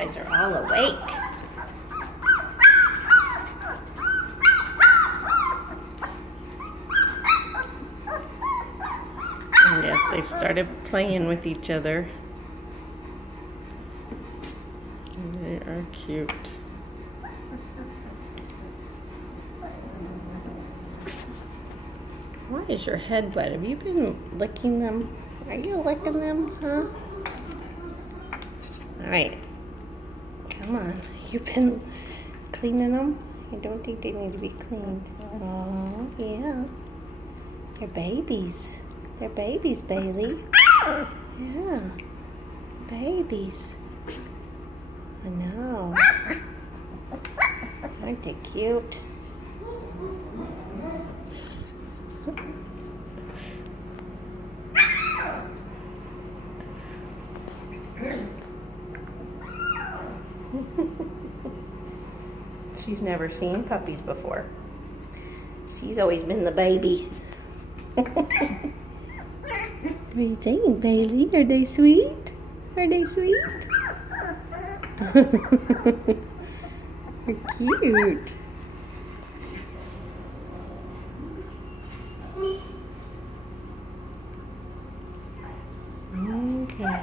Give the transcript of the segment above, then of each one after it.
guys are all awake. And yes, they've started playing with each other. And they are cute. Why is your head wet? Have you been licking them? Are you licking them, huh? Alright. Come on. You've been cleaning them? I don't think they need to be cleaned. Oh, yeah. They're babies. They're babies, Bailey. Yeah. Babies. I know. Aren't they cute? She's never seen puppies before. She's always been the baby. What do you think, Bailey? Are they sweet? Are they sweet? They're cute. Okay.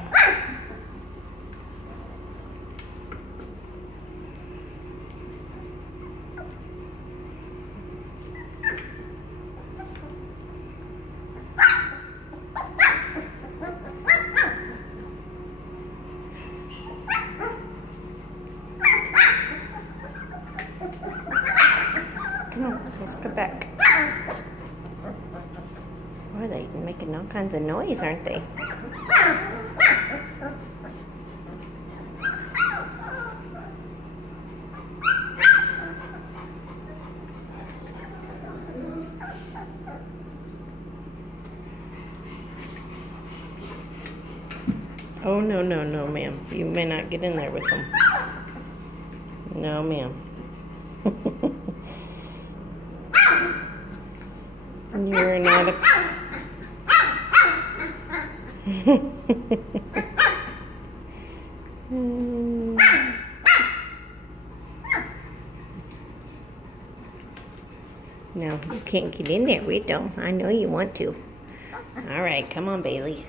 Come on, let's go back. Boy, they're making all kinds of noise, aren't they? Oh, no, no, no, ma'am. You may not get in there with them. No, ma'am. You're not a... No, you can't get in there with them. I know you want to. All right, come on, Bailey.